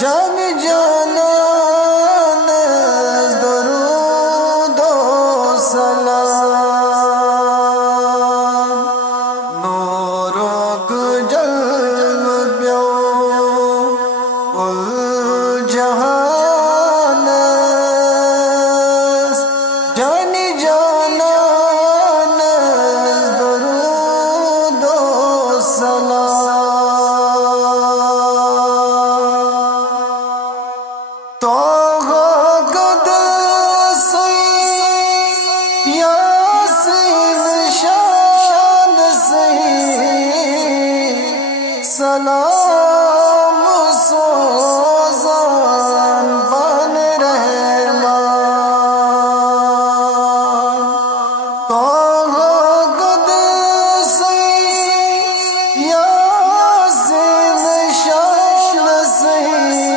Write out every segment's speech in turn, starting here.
जान जानान दरूद व सलाम नूरक जल्ब ब्यो कुल जहान जान जानान दरूद व सलाम तो सलाम सोजान बन रहमान तो क़ुद्स यासीन शान सही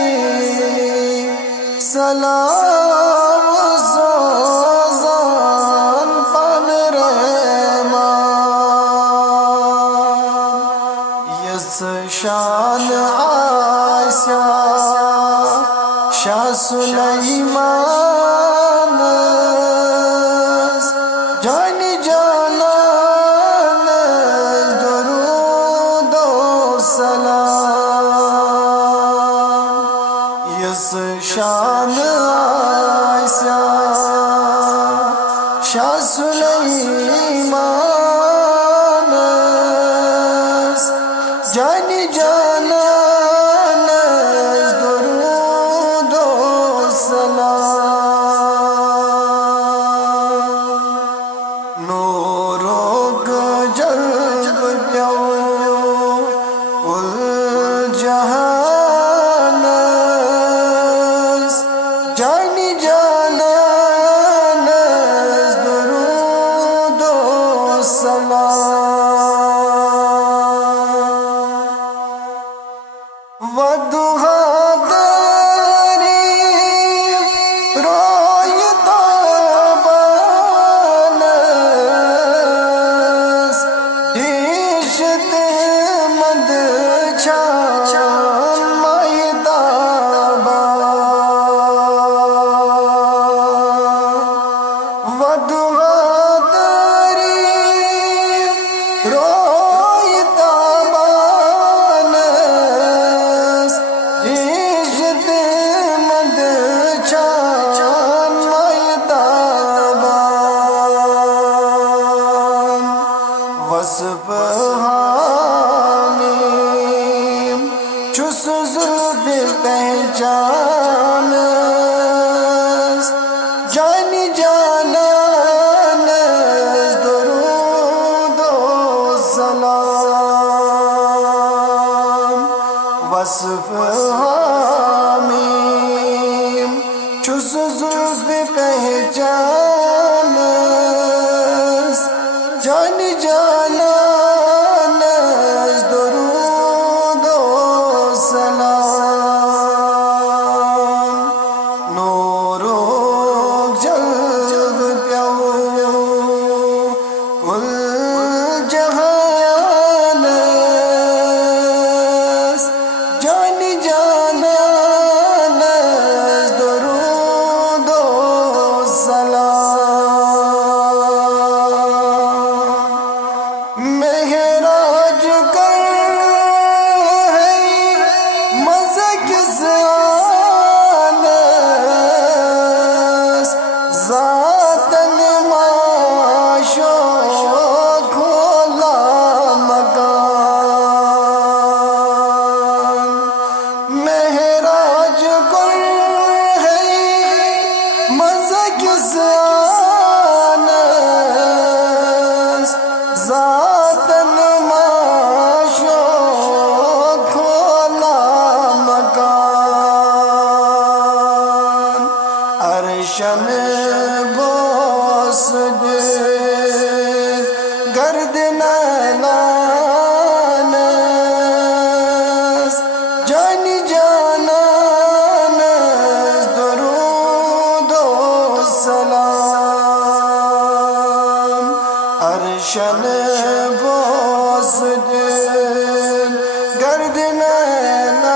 सलाम सोजान बन रहमान यस शान आयशा शाह सुलैमान जान जानान दरूद व सलाम यस शान आयशा शाह सुलैमान जान जानान दरूद व सलाम नूरक जल्ब ब्यो कुल जहान जान जानान दरूद व सलाम वदुहा दरीब रोयता बानस दिशत मद छान मैदाबा वदुहा दरीब रोयता बानस दिशत मद छान मैदाबा वस्फ हामीम चुस जुल्फ पहचान जान जानान दरूद व सलाम वस्फ हामीम चुस जुल्फ पहचान जान जानान दरूद व सलाम नूरक जल्ब ब्यो कुल जहान जान जानान दरूद व सलाम मेहराज कर है मज़े किस आनस ज़ातन माशो खोला मकान मेहराज कर है मज़े किस आनस ज़ातन माशो खोला मकान अरशन बोस गर्द नैलान जान जानान दरूद व सलाम अरशन बोस गर्द नैलान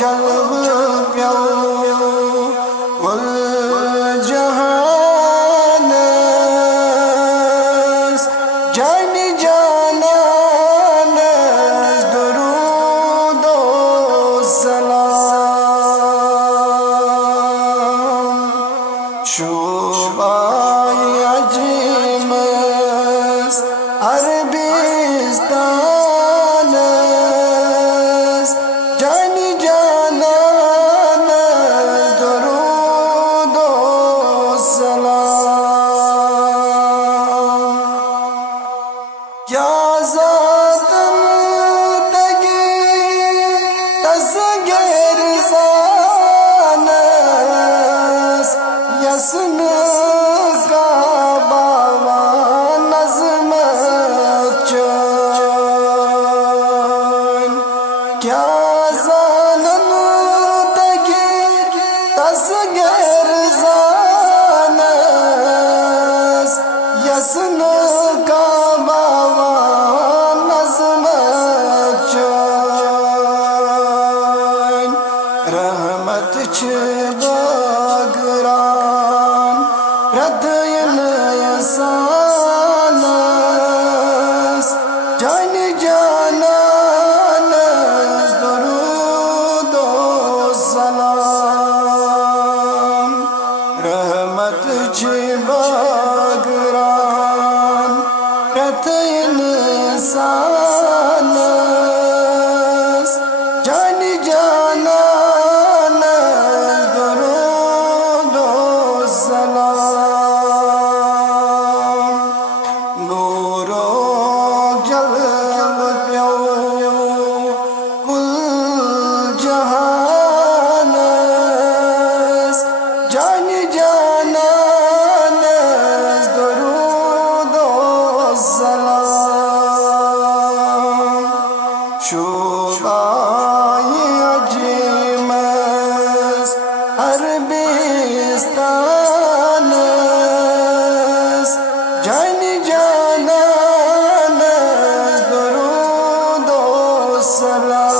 जलव प्यो कुल जहानस जान जानस दुरूद व सलाम शोभाए अजीमस अरबिस्तानस जान जानस दुरूद व सलाम क्या ज़ातन तगी तसगैर ज़ानस यसन का बावा नज़्म चैन क्या ज़ानन तगी तसगैर ज़ानस यसन का बावा नज़्म चैन रहमत छ बागरान रदयन यसानस जान जानस दुरूद व सलाम रहमत छ बागरान रदयन यसानस जान जानस दुरूद व सलाम नूरो जलव प्यो कुल जहानस जान जानस दुरूद व सलाम शोभाए अजीमस अरबिस्तानस जान जानस दुरूद व सलाम